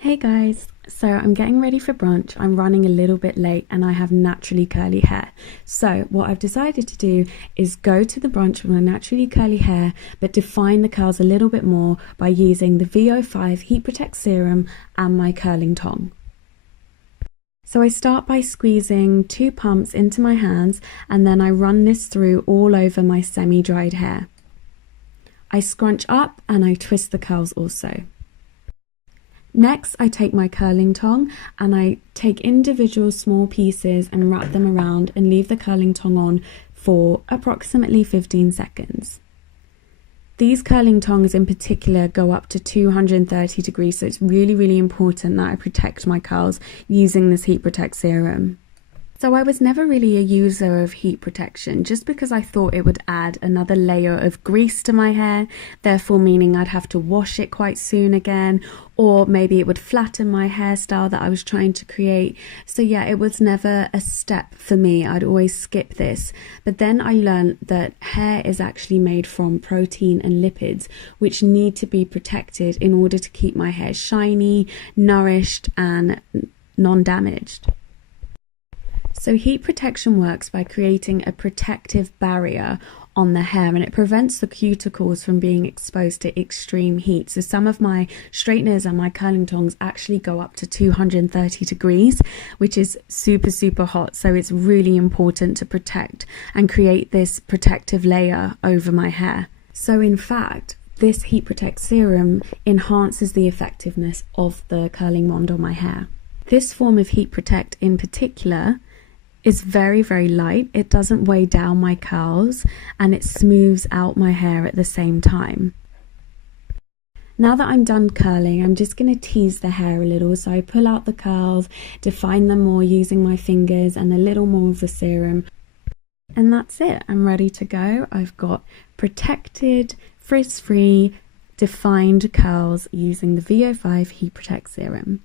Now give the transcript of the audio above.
Hey guys, so I'm getting ready for brunch. I'm running a little bit late and I have naturally curly hair. So what I've decided to do is go to the brunch with my naturally curly hair, but define the curls a little bit more by using the VO5 Heat Protect Serum and my curling tong. So I start by squeezing 2 pumps into my hands and then I run this through all over my semi-dried hair. I scrunch up and I twist the curls also. Next, I take my curling tong and I take individual small pieces and wrap them around and leave the curling tong on for approximately 15 seconds. These curling tongs in particular go up to 230 degrees, so it's really important that I protect my curls using this Heat Protect Serum. So I was never really a user of heat protection just because I thought it would add another layer of grease to my hair, therefore meaning I'd have to wash it quite soon again, or maybe it would flatten my hairstyle that I was trying to create. So yeah, it was never a step for me. I'd always skip this. But then I learned that hair is actually made from protein and lipids, which need to be protected in order to keep my hair shiny, nourished, and non-damaged. So heat protection works by creating a protective barrier on the hair, and it prevents the cuticles from being exposed to extreme heat. So some of my straighteners and my curling tongs actually go up to 230 degrees, which is super hot. So it's really important to protect and create this protective layer over my hair. So in fact, this Heat Protect Serum enhances the effectiveness of the curling wand on my hair. This form of Heat Protect in particular is very light. It doesn't weigh down my curls and it smooths out my hair at the same time. Now that I'm done curling, I'm just going to tease the hair a little. So I pull out the curls, define them more using my fingers and a little more of the serum. And that's it. I'm ready to go. I've got protected, frizz-free, defined curls using the VO5 Heat Protect Serum.